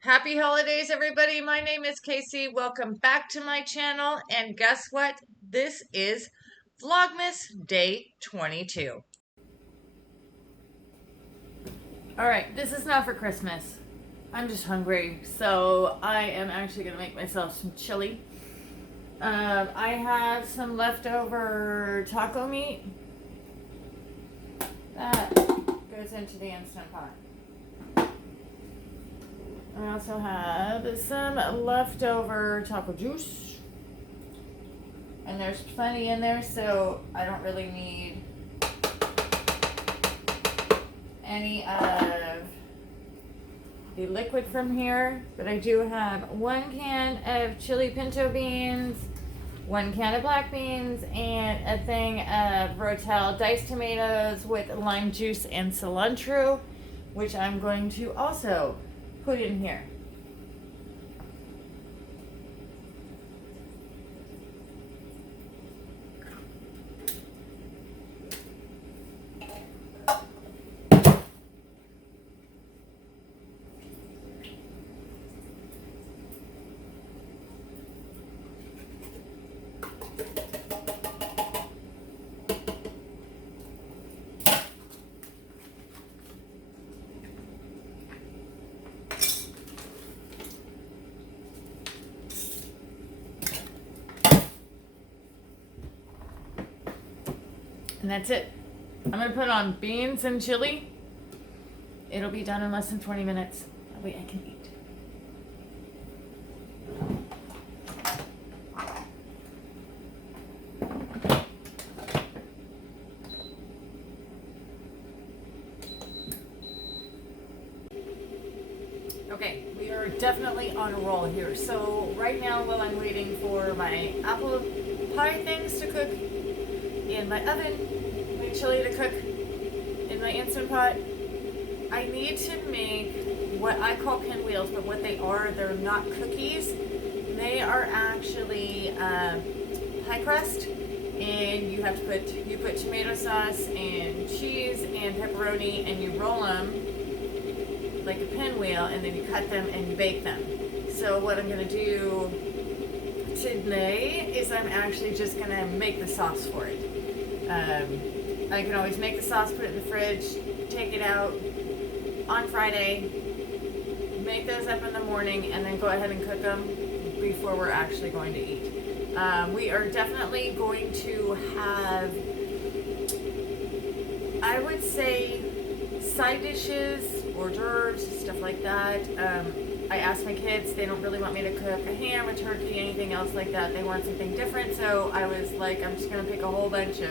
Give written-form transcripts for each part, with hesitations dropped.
Happy holidays, everybody. My name is Casey. Welcome back to my channel. And guess what? This is Vlogmas Day 22. All right, this is not for Christmas. I'm just hungry, so I am actually going to make myself some chili. I have some leftover taco meat that goes into the Instant Pot. I also have some leftover taco juice. And there's plenty in there, so I don't really need any of the liquid from here. But I do have 1 can of chili pinto beans, 1 can of black beans, and a thing of Rotel diced tomatoes with lime juice and cilantro, which I'm going to also put in here. And that's it. I'm going to put on beans and chili. It'll be done in less than 20 minutes. That way I can eat. Okay, we are definitely on a roll here. So right now, while I'm waiting for my apple pie things to cook in my oven, my chili to cook in my Instant Pot, I need to make what I call pinwheels, but what they are, they're not cookies. They are actually pie crust, and you put tomato sauce and cheese and pepperoni, and you roll them like a pinwheel, and then you cut them and you bake them. So what I'm going to do today is I'm actually just going to make the sauce for it. I can always make the sauce, put it in the fridge, take it out on Friday, make those up in the morning, and then go ahead and cook them before we're actually going to eat. We are definitely going to have, I would say, side dishes, hors d'oeuvres, stuff like that. I asked my kids, they don't really want me to cook a ham, a turkey, anything else like that. They want something different, so I was like, I'm just going to pick a whole bunch of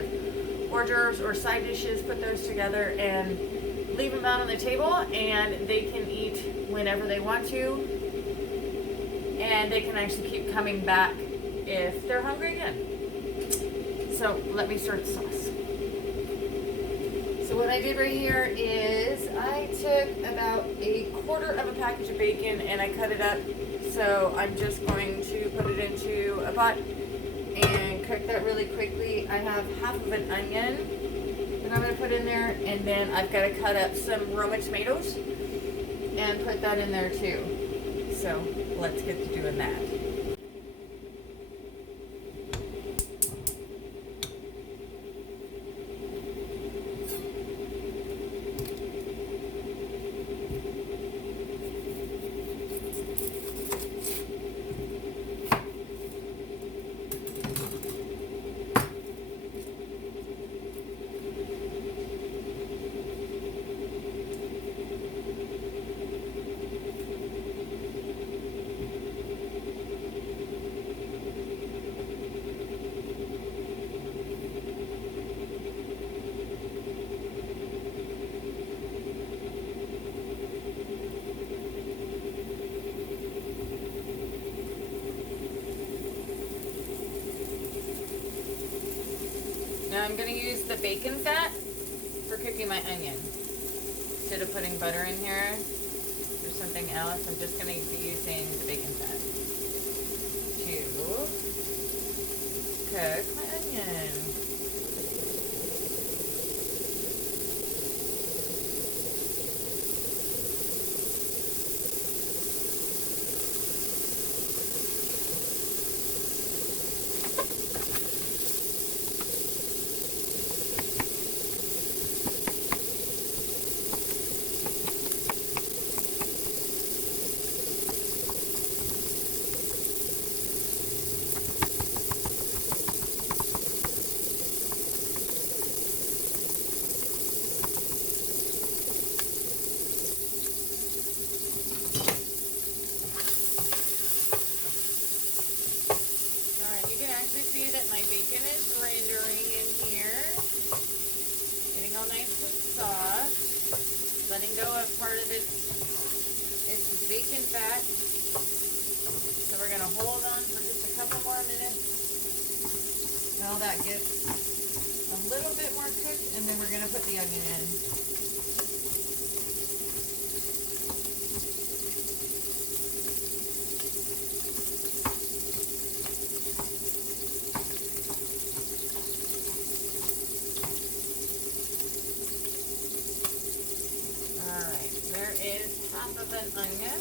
hors d'oeuvres or side dishes, put those together, and leave them out on the table, and they can eat whenever they want to, and they can actually keep coming back if they're hungry again. So let me start the sauce. So what I did right here is I took about a quarter of a package of bacon and I cut it up. So I'm just going to put it into a pot and cook that really quickly. I have half of an onion that I'm going to put in there, and then I've got to cut up some Roma tomatoes and put that in there too. So let's get to doing that. Now I'm going to use the bacon fat for cooking my onion. Instead of putting butter in here or something else, I'm just going to be using the bacon fat to cook my onion. fat. So we're gonna hold on for just a couple more minutes while that gets a little bit more cooked, and then we're gonna put the onion in. Alright, there is half of an onion.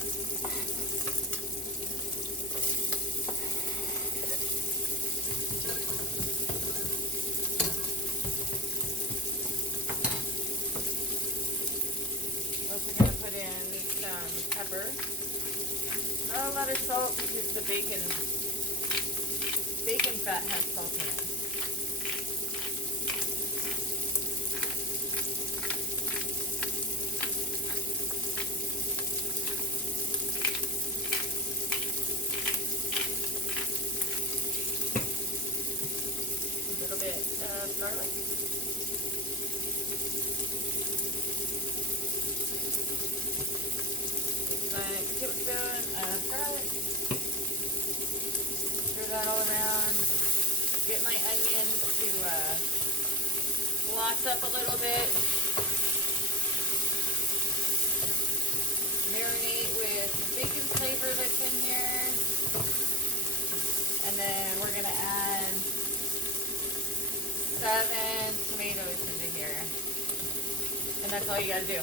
Also going to put in some pepper. Not a lot of salt because the bacon fat has salt in it. A little bit of garlic. Tablespoon of garlic. Stir that all around. Get my onions to gloss up a little bit. Marinate with the bacon flavor that's in here. And then we're going to add 7 tomatoes into here. And that's all you got to do.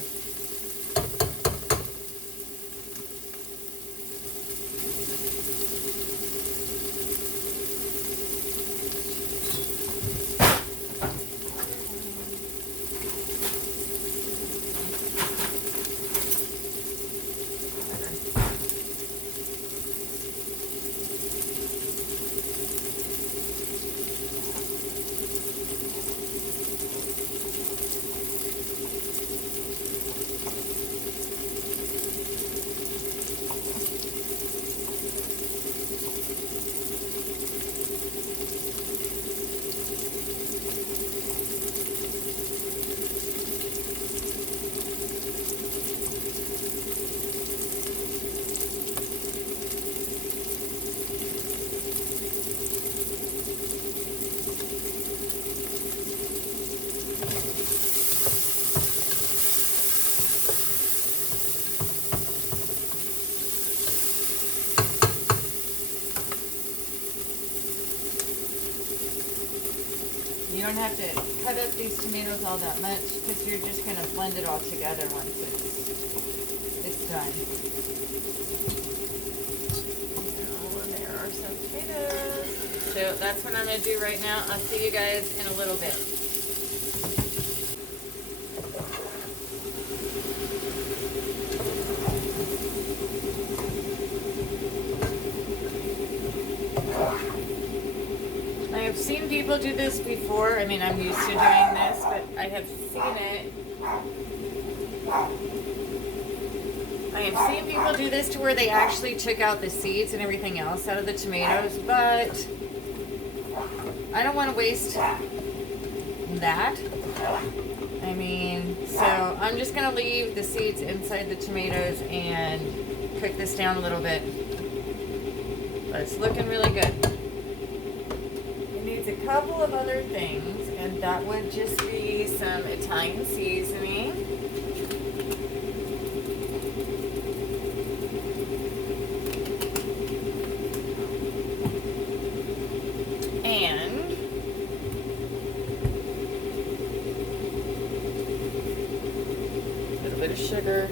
You don't have to cut up these tomatoes all that much because you're just going to blend it all together once it's done. Now, there are some tomatoes. So that's what I'm going to do right now. I'll see you guys in a little bit. I've seen people do this before. I mean, I'm used to doing this, but I have seen it. I have seen people do this to where they actually took out the seeds and everything else out of the tomatoes, but I don't want to waste that. I mean, so I'm just going to leave the seeds inside the tomatoes and cook this down a little bit. But it's looking really good. A couple of other things, and that would just be some Italian seasoning, and a little bit of sugar.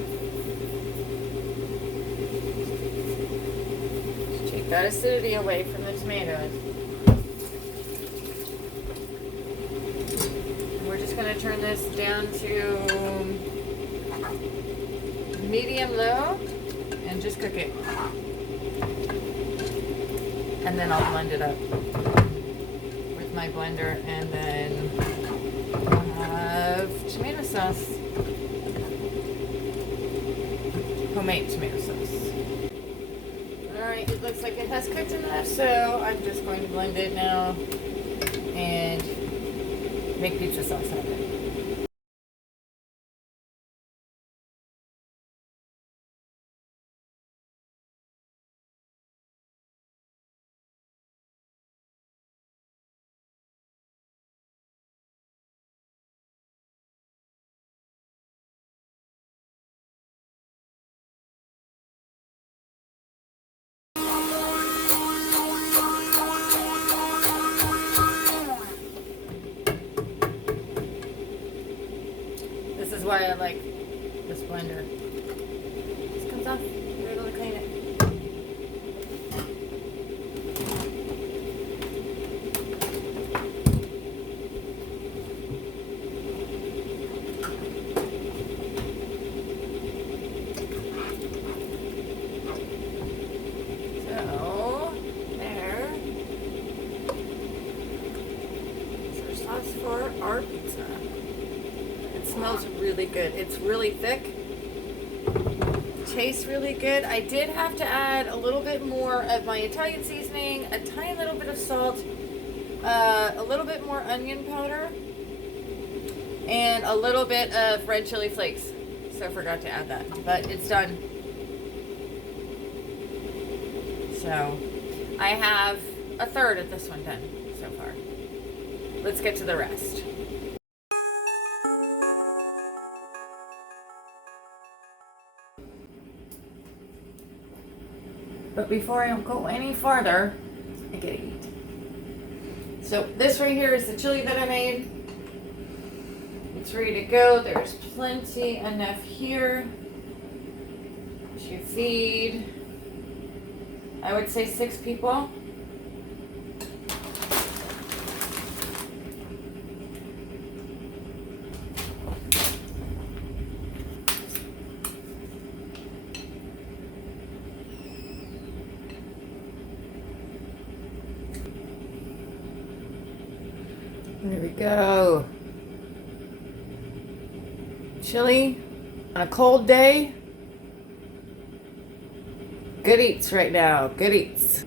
Just take that acidity away from the tomatoes. Going to turn this down to medium low and just cook it, and then I'll blend it up with my blender, and then I'll have tomato sauce, homemade tomato sauce. Alright, it looks like it has cooked enough, so I'm just going to blend it now and make pizza sauce out of it. like this blender. This comes off. We're able to clean it. So there. Is there sauce for our pizza? It smells really good. It's really thick. Tastes really good. I did have to add a little bit more of my Italian seasoning, a tiny little bit of salt, a little bit more onion powder, and a little bit of red chili flakes. So I forgot to add that, but it's done. So I have a third of this one done so far. Let's get to the rest. But before I go any farther, I gotta eat. So this right here is the chili that I made. It's ready to go. There's plenty enough here to feed, I would say, 6 people. There we go. Chili on a cold day. Good eats right now. Good eats.